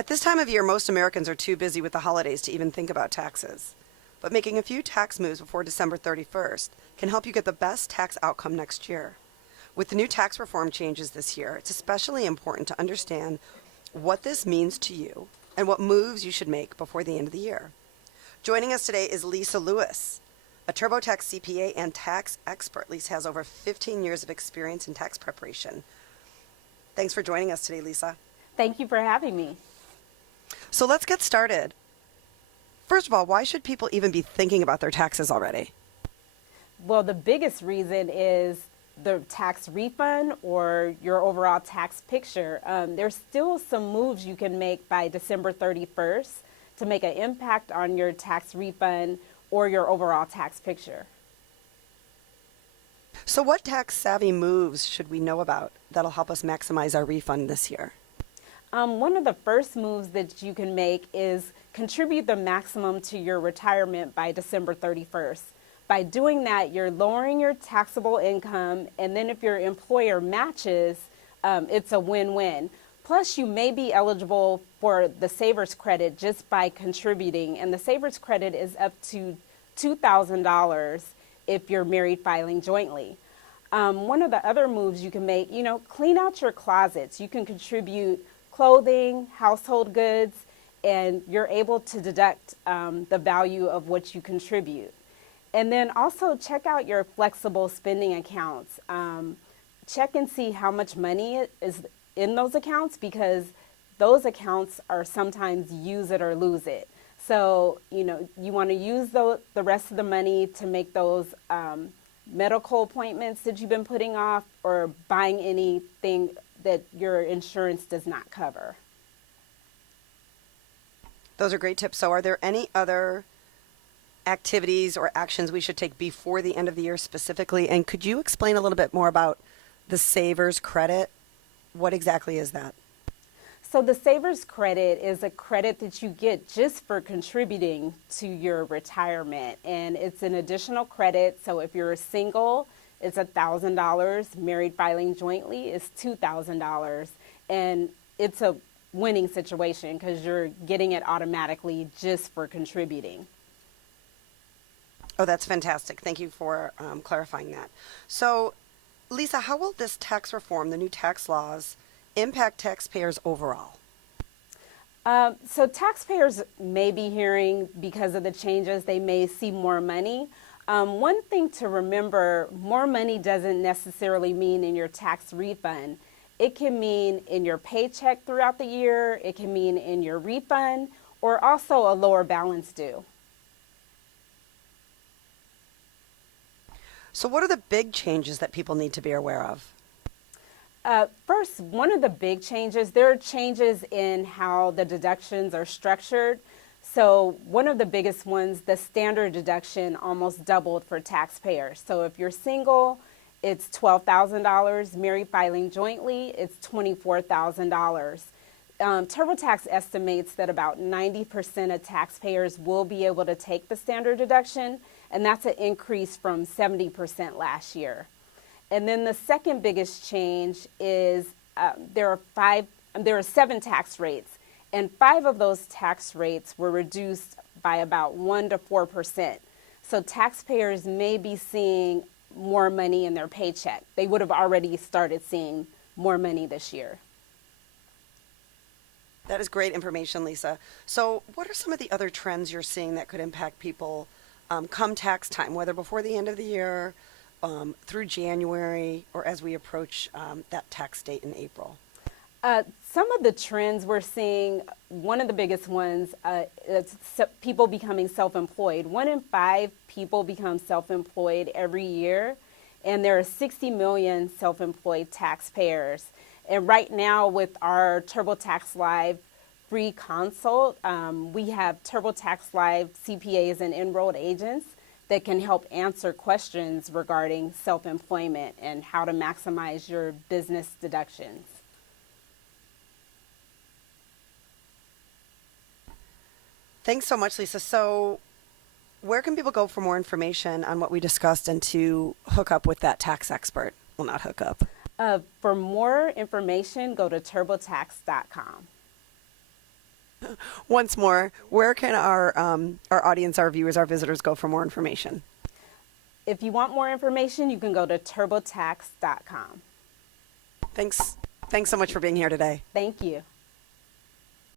At this time of year, most Americans are too busy with the holidays to even think about taxes. But making a few tax moves before December 31st can help you get the best tax outcome next year. With the new tax reform changes this year, it's especially important to understand what this means to you and what moves you should make before the end of the year. Joining us today is Lisa Lewis, a TurboTax CPA and tax expert. Lisa has over 15 years of experience in tax preparation. Thanks for joining us today, Lisa. Thank you for having me. So let's get started. First of all, why should people even be thinking about their taxes already? Well, the biggest reason is the tax refund or your overall tax picture. There's still some moves you can make by December 31st to make an impact on your tax refund or your overall tax picture. So what tax savvy moves should we know about that'll help us maximize our refund this year? One of the first moves that you can make is contribute the maximum to your retirement by December 31st. By doing that, you're lowering your taxable income, and then if your employer matches, it's a win-win. Plus, you may be eligible for the Savers Credit just by contributing, and the Savers Credit is up to $2,000 if you're married filing jointly. One of the other moves you can make, clean out your closets. You can contribute clothing, household goods, and you're able to deduct the value of what you contribute. And then also check out your flexible spending accounts. Check and see how much money is in those accounts, because those accounts are sometimes use it or lose it. So, you want to use the rest of the money to make those medical appointments that you've been putting off, or buying anything that your insurance does not cover. Those are great tips. So are there any other activities or actions we should take before the end of the year specifically? And could you explain a little bit more about the Savers Credit? What exactly is that? So the Savers Credit is a credit that you get just for contributing to your retirement. And it's an additional credit. So if you're single, it's $1,000. Married filing jointly is $2,000. And it's a winning situation because you're getting it automatically just for contributing. Oh, that's fantastic. Thank you for clarifying that. So, Lisa, how will this tax reform, the new tax laws, impact taxpayers overall? So taxpayers may be hearing, because of the changes, they may see more money. One thing to remember, more money doesn't necessarily mean in your tax refund. It can mean in your paycheck throughout the year, it can mean in your refund, or also a lower balance due. So what are the big changes that people need to be aware of? First, one of the big changes, there are changes in how the deductions are structured. So one of the biggest ones, the standard deduction almost doubled for taxpayers. So if you're single, it's $12,000. Married filing jointly, it's $24,000. TurboTax estimates that about 90% of taxpayers will be able to take the standard deduction, and that's an increase from 70% last year. And then the second biggest change is there are 7 tax rates, and 5 of those tax rates were reduced by about 1 to 4%. So taxpayers may be seeing more money in their paycheck. They would have already started seeing more money this year. That is great information, Lisa. So what are some of the other trends you're seeing that could impact people come tax time, whether before the end of the year, through January, or as we approach that tax date in April? Some of the trends we're seeing, one of the biggest ones is people becoming self-employed. 1 in 5 people become self-employed every year, and there are 60 million self-employed taxpayers. And right now with our TurboTax Live free consult, we have TurboTax Live CPAs and enrolled agents that can help answer questions regarding self-employment and how to maximize your business deductions. Thanks so much, Lisa. So where can people go for more information on what we discussed and to hook up with that tax expert? Well, not hook up. For more information, go to turbotax.com. Once more, where can our audience, our viewers, our visitors go for more information? If you want more information, you can go to turbotax.com. Thanks so much for being here today. Thank you.